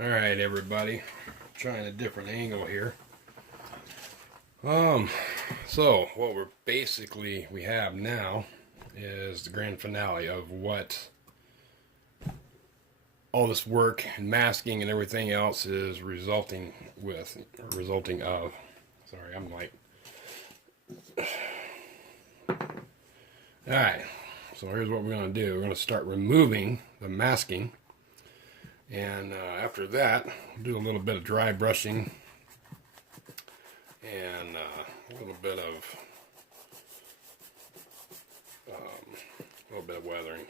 Alright everybody, trying a different angle here. So what we have now is the grand finale of what all this work and masking and everything else is resulting of. Sorry, I'm like... Alright, so here's what we're going to do. We're going to start removing the masking. And after that, we'll do a little bit of dry brushing and a little bit of weathering.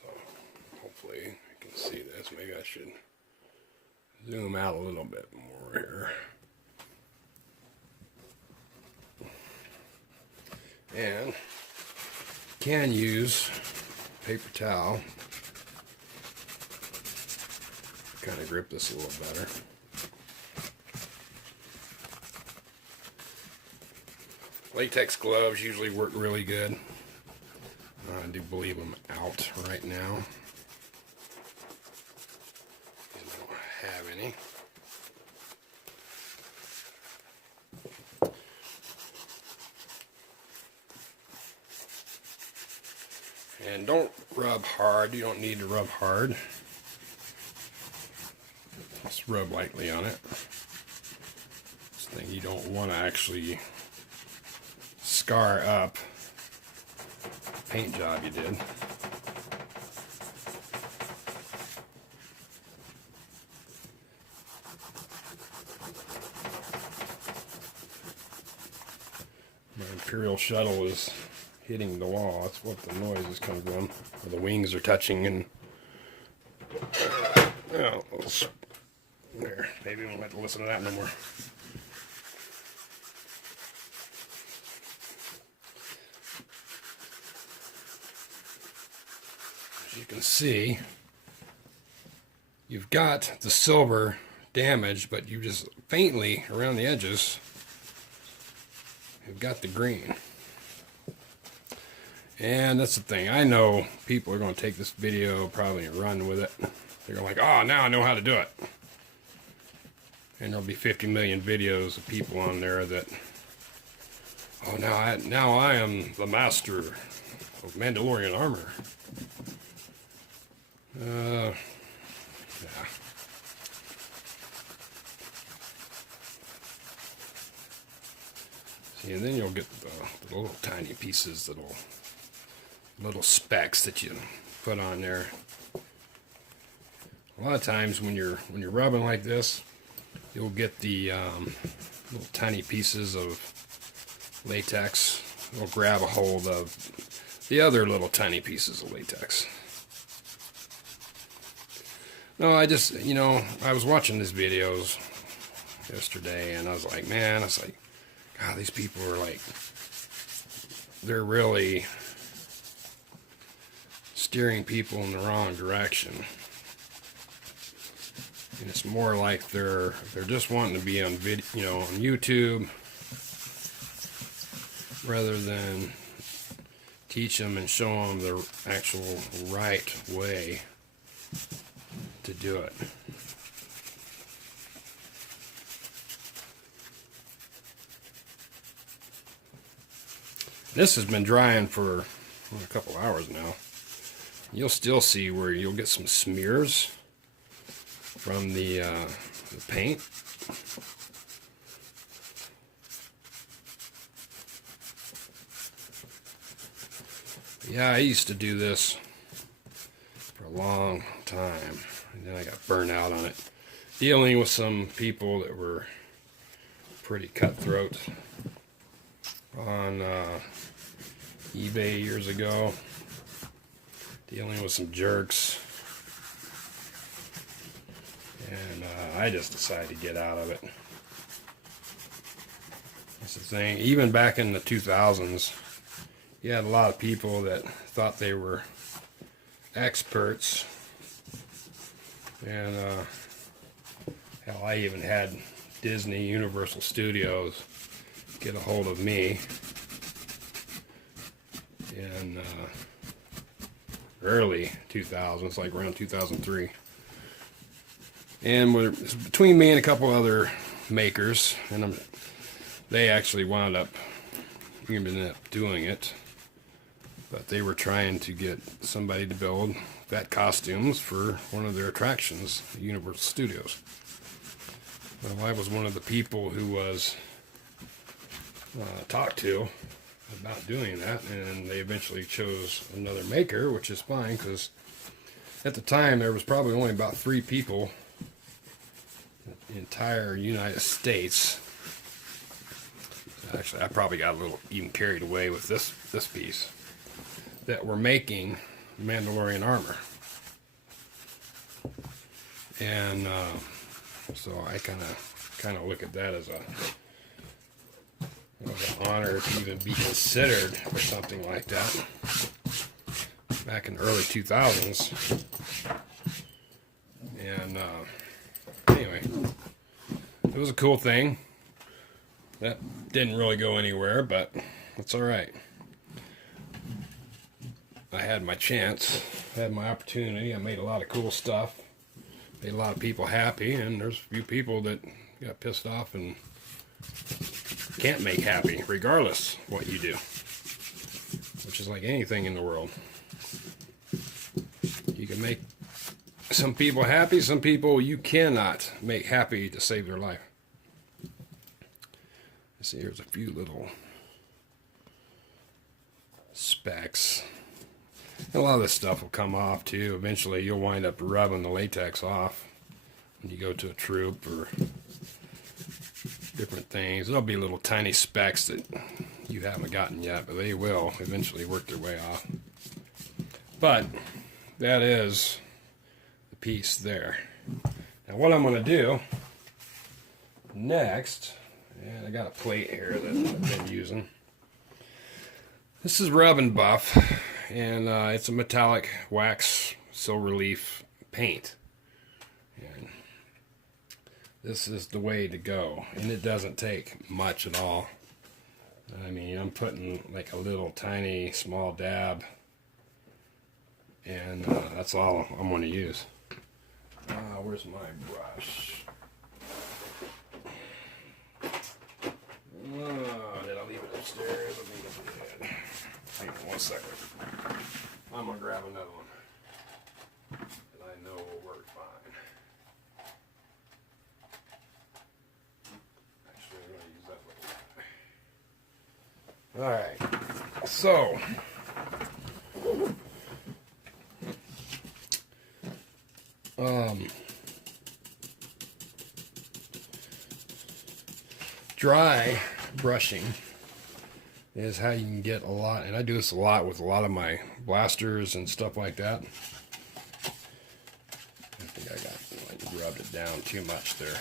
So hopefully you can see this. Maybe I should zoom out a little bit more here. And can use paper towel, kind of grip this a little better. Latex gloves usually work really good. I do believe I'm out right now. I don't have any. And don't rub hard. You don't need to rub hard. Just rub lightly on it. This thing, you don't want to actually scar up the paint job you did. My Imperial shuttle is hitting the wall. That's what the noise is coming from. Or the wings are touching and there. Maybe we won't have to listen to that no more. As you can see, you've got the silver damage, but you just faintly around the edges, you've got the green. And that's the thing. I know people are going to take this video probably and run with it. They're going to like, oh, now I know how to do it. And there'll be 50 million videos of people on there that, oh, now I am the master of Mandalorian armor. Yeah. See, and then you'll get the little tiny pieces that'll... little specks that you put on there. A lot of times when you're rubbing like this, you'll get the little tiny pieces of latex. It'll grab a hold of the other little tiny pieces of latex. No, I just, I was watching these videos yesterday and I was like, man, God, these people are like, they're really steering people in the wrong direction. And it's more like they're just wanting to be on video, on YouTube, rather than teach them and show them the actual right way to do it. This has been drying for a couple hours now. You'll still see where you'll get some smears from the paint. Yeah, I used to do this for a long time, and then I got burnt out on it. Dealing with some people that were pretty cutthroat on eBay years ago. Dealing with some jerks, and I just decided to get out of it. That's the thing. Even back in the 2000s, you had a lot of people that thought they were experts, and hell, I even had Disney Universal Studios get a hold of me and early 2000s, like around 2003. And it's between me and a couple other makers, and they actually wound up doing it. But they were trying to get somebody to build that costumes for one of their attractions at Universal Studios. Well, I was one of the people who was talked to about doing that, and they eventually chose another maker, which is fine, because at the time there was probably only about 3 people in the entire United States. Actually, I probably got a little even carried away with this piece, that were making Mandalorian armor. And so I kind of look at that as an honor to even be considered for something like that. Back in the early 2000s. And anyway, it was a cool thing. That didn't really go anywhere, but it's all right. I had my chance, had my opportunity. I made a lot of cool stuff, made a lot of people happy, and there's a few people that got pissed off and can't make happy, regardless what you do, which is like anything in the world. You can make some people happy, some people you cannot make happy to save their life. Let's see, here's a few little specks. And a lot of this stuff will come off too. Eventually you'll wind up rubbing the latex off when you go to a troop or different things. There'll be little tiny specks that you haven't gotten yet, but they will eventually work their way off. But that is the piece there. Now what I'm going to do next, and I got a plate here that I've been using. This is Rub and Buff, and it's a metallic wax silver leaf paint. And this is the way to go, and it doesn't take much at all. I mean, I'm putting like a little tiny small dab, and that's all I'm going to use. Where's my brush? Did I leave it upstairs? I think I did. Hang on 1 second. I'm going to grab another one that I know will work fine. Actually, I'm going to use that one. Alright. So, dry brushing is how you can get a lot, and I do this a lot with a lot of my blasters and stuff like that. I think I got rubbed it down too much there.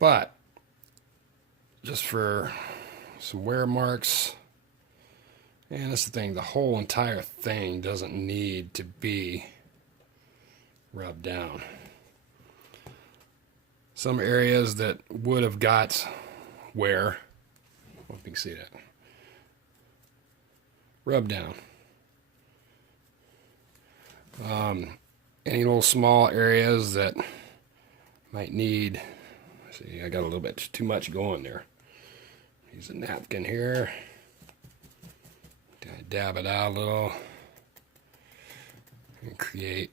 But just for some wear marks, and that's the thing, the whole entire thing doesn't need to be rubbed down. Some areas that would have got wear, I hope you can see that, rub down. Any little small areas that might need, see, I got a little bit too much going there. Use a napkin here. I dab it out a little and create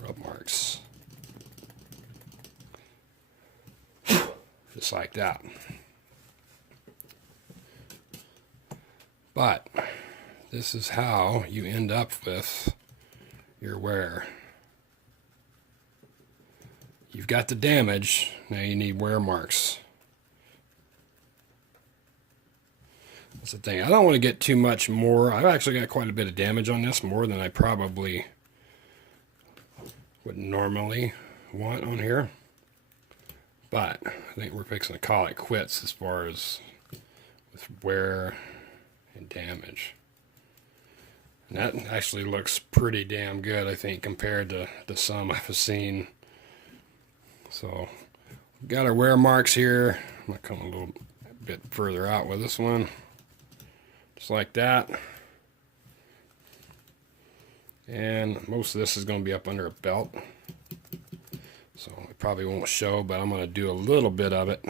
rub marks. Just like that. But this is how you end up with your wear. You've got the damage, now you need wear marks. That's the thing. I don't want to get too much more. I've actually got quite a bit of damage on this, more than I probably would normally want on here. But I think we're fixing to call it quits as far as with wear and damage. And that actually looks pretty damn good, I think, compared to some I've seen. So we've got our wear marks here. I'm going to come a little a bit further out with this one. Just like that. And most of this is going to be up under a belt. So it probably won't show, but I'm going to do a little bit of it.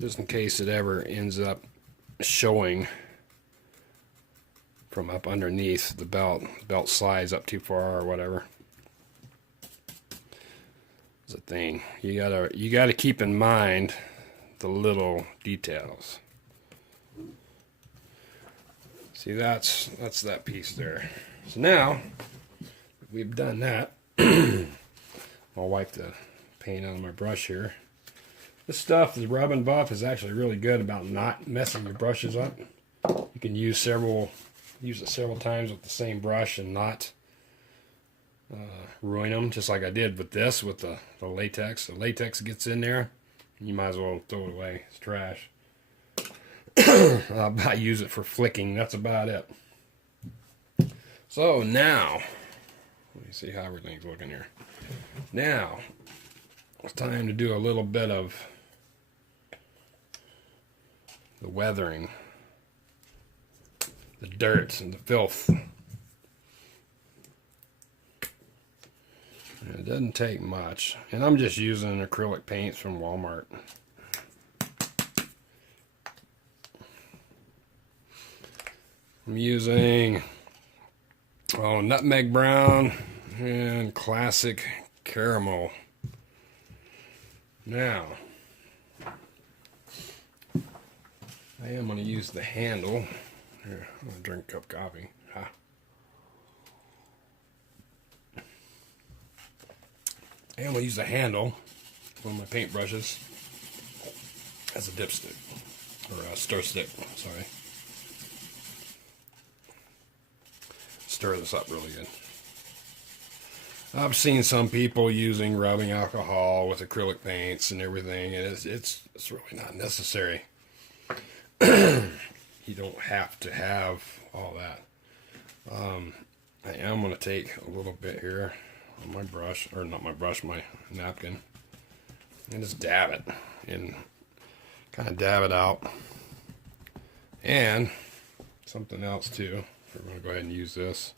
Just in case it ever ends up showing from up underneath the belt. The belt slides up too far or whatever. It's a thing. You gotta keep in mind the little details. See, that's that piece there. So now we've done that. I'll wipe the paint out of my brush here. This stuff, the rub and buff, is actually really good about not messing your brushes up. You can use it several times with the same brush and not ruin them, just like I did with this, with the latex. The latex gets in there, you might as well throw it away. It's trash. I use it for flicking. That's about it. So now, let me see how everything's looking here. Now, it's time to do a little bit of the weathering, the dirt and the filth. And it doesn't take much. And I'm just using acrylic paints from Walmart. I'm using nutmeg brown and classic caramel. Now, I am going to use the handle. Here, I'm going to drink a cup of coffee. I am going to use the handle, one of my paint brushes, as a dipstick, or a stir stick, sorry. Stir this up really good. I've seen some people using rubbing alcohol with acrylic paints and everything, and it's really not necessary. You don't have to have all that. I am going to take a little bit here on my brush, or not my brush, my napkin, and just dab it, and kind of dab it out. And something else too, we're going to go ahead and use this.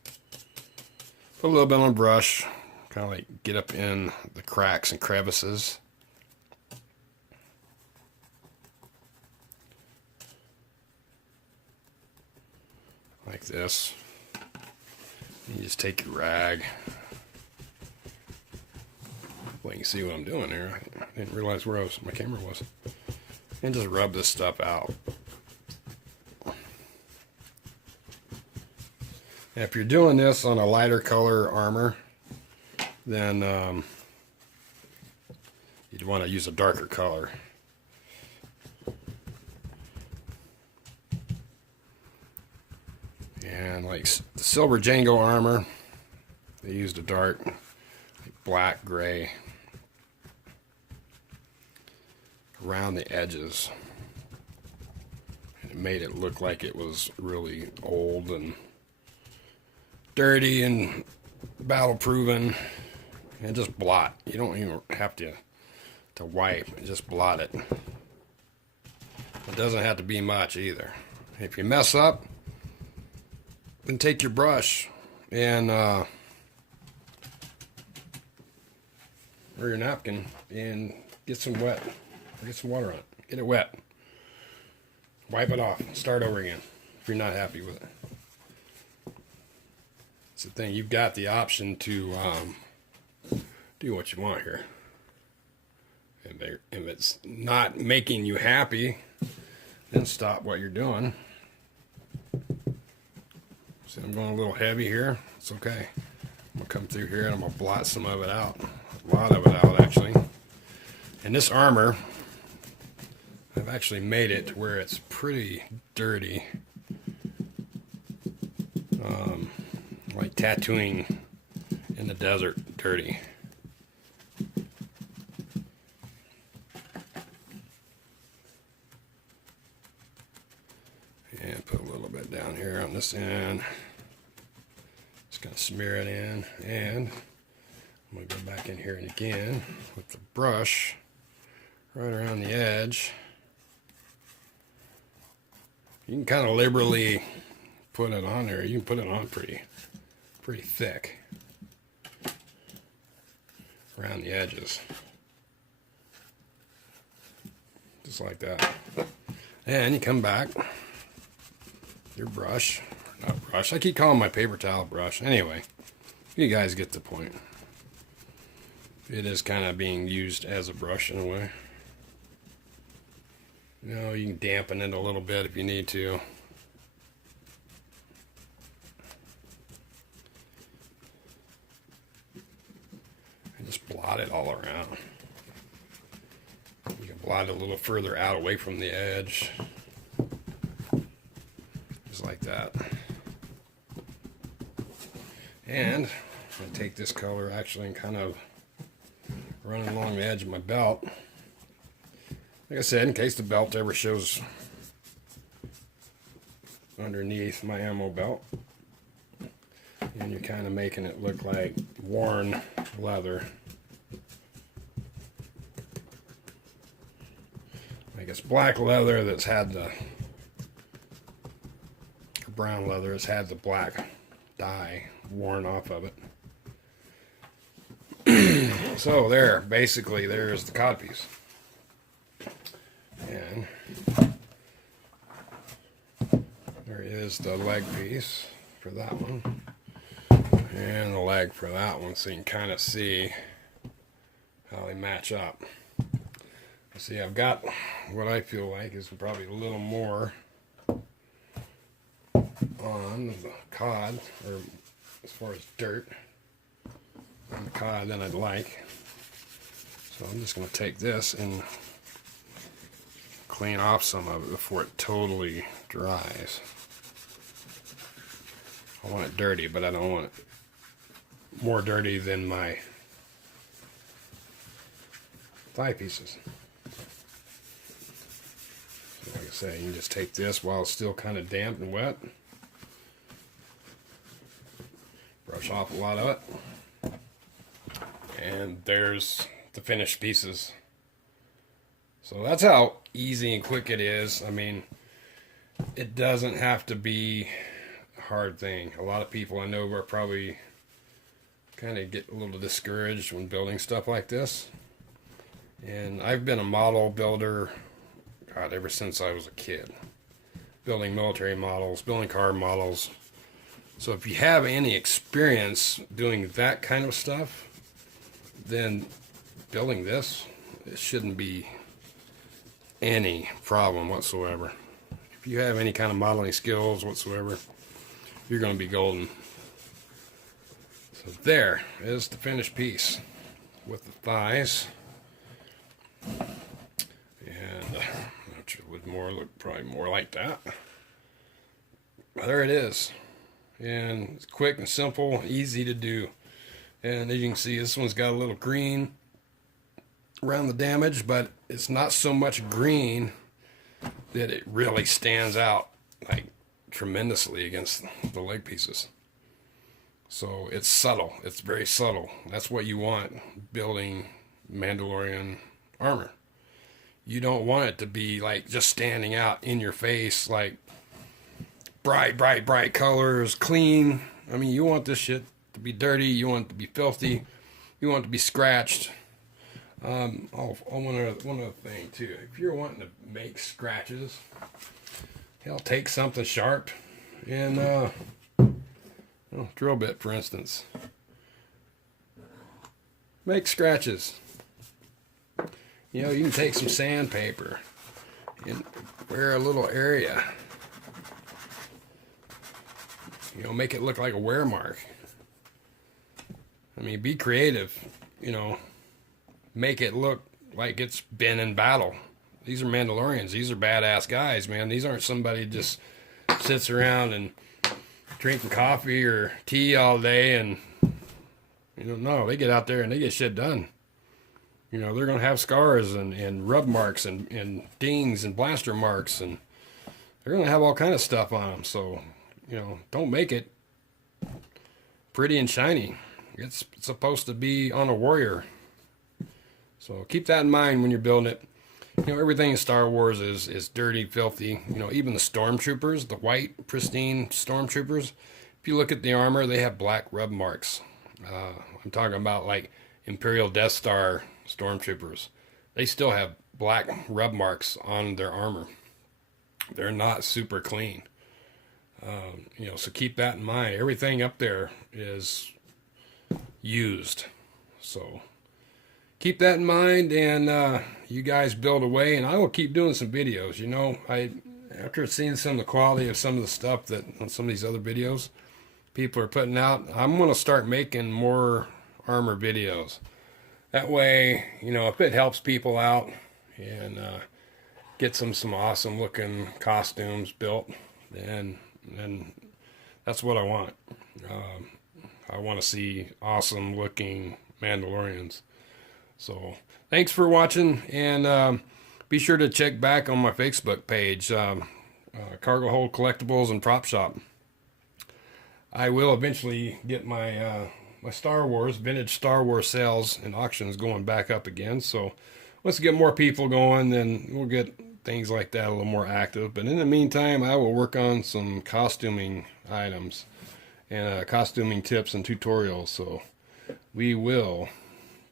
Put a little bit on the brush, kind of like get up in the cracks and crevices. Like this. You just take your rag. Well, you can see what I'm doing here. I didn't realize where my camera was. And just rub this stuff out. And if you're doing this on a lighter color armor, then you'd want to use a darker color. And like the Silver Django armor, they used a dark, like black, gray around the edges. And it made it look like it was really old and dirty and battle proven. And just blot. You don't even have to wipe. Just blot it. It doesn't have to be much either. If you mess up, then take your brush and or your napkin and get some water on it. Get it wet. Wipe it off. Start over again if you're not happy with it. It's the thing. You've got the option to do what you want here. If it's not making you happy, then stop what you're doing. See, I'm going a little heavy here. It's okay. I'm going to come through here and I'm going to blot some of it out. A lot of it out, actually. And this armor, I've actually made it to where it's pretty dirty. Like tattooing in the desert, dirty. And put a little bit down here on this end. Just gonna smear it in, and I'm gonna go back in here and again with the brush right around the edge. You can kind of liberally put it on there. You can put it on pretty thick around the edges. Just like that. And you come back, your brush, not brush, I keep calling my paper towel brush. Anyway, you guys get the point. It is kind of being used as a brush in a way. You know, you can dampen it a little bit if you need to. And just blot it all around. You can blot it a little further out away from the edge. Just like that. And I'm going to take this color actually and kind of run it along the edge of my belt. Like I said, in case the belt ever shows underneath my ammo belt. And you're kind of making it look like worn leather. Like it's black leather that's had the, or brown leather that's had the black dye worn off of it. So there, basically there's the codpiece. And there is the leg piece for that one. And the leg for that one, so you can kind of see how they match up. See, I've got what I feel like is probably a little more on the cod, or as far as dirt on the cod than I'd like. So I'm just going to take this and clean off some of it before it totally dries. I want it dirty, but I don't want it more dirty than my thigh pieces. So like I say, you can just take this while it's still kind of damp and wet. Brush off a lot of it. And there's the finished pieces. So that's how easy and quick it is. I mean, it doesn't have to be a hard thing. A lot of people I know are probably kind of get a little discouraged when building stuff like this. And I've been a model builder, God, ever since I was a kid. Building military models, building car models. So if you have any experience doing that kind of stuff, then building this, it shouldn't be any problem whatsoever. If you have any kind of modeling skills whatsoever, you're going to be golden. So there is the finished piece with the thighs, and which would look probably more like that. But there it is, and it's quick and simple, easy to do. And as you can see, this one's got a little green around the damage, but it's not so much green that it really stands out like tremendously against the leg pieces. So it's subtle. It's very subtle. That's what you want building Mandalorian armor. You don't want it to be like just standing out in your face, like bright colors, clean. I mean, you want this shit to be dirty. You want it to be filthy. You want it to be scratched. One other thing too. If you're wanting to make scratches, hell, take something sharp and drill bit, for instance. Make scratches. You know, you can take some sandpaper and wear a little area. You know, make it look like a wear mark. I mean, be creative. You know, make it look like it's been in battle. These are Mandalorians. These are badass guys, man. These aren't somebody who just sits around and drinking coffee or tea all day, and no, they get out there and they get shit done. You know, they're gonna have scars and rub marks and dings and blaster marks, and they're gonna have all kind of stuff on them. So, don't make it pretty and shiny. It's supposed to be on a warrior. So keep that in mind when you're building it. You know, everything in Star Wars is dirty, filthy. You know, even the stormtroopers, the white, pristine stormtroopers, if you look at the armor, they have black rub marks. I'm talking about like Imperial Death Star stormtroopers. They still have black rub marks on their armor. They're not super clean. You know, so keep that in mind. Everything up there is used. So keep that in mind, and you guys build away, and I will keep doing some videos. You know, after seeing some of the quality of some of the stuff that on some of these other videos people are putting out, I'm going to start making more armor videos. That way, you know, if it helps people out and get some awesome looking costumes built, then that's what I want. I want to see awesome looking Mandalorians. So thanks for watching, and be sure to check back on my Facebook page, Cargo Hold Collectibles and Prop Shop. I will eventually get my my Star Wars, vintage Star Wars sales and auctions going back up again. So once we get more people going, then we'll get things like that a little more active. But in the meantime, I will work on some costuming items and costuming tips and tutorials. So we will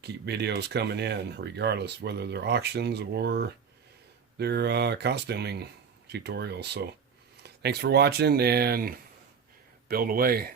keep videos coming in regardless whether they're auctions or they're costuming tutorials. So thanks for watching, and build away.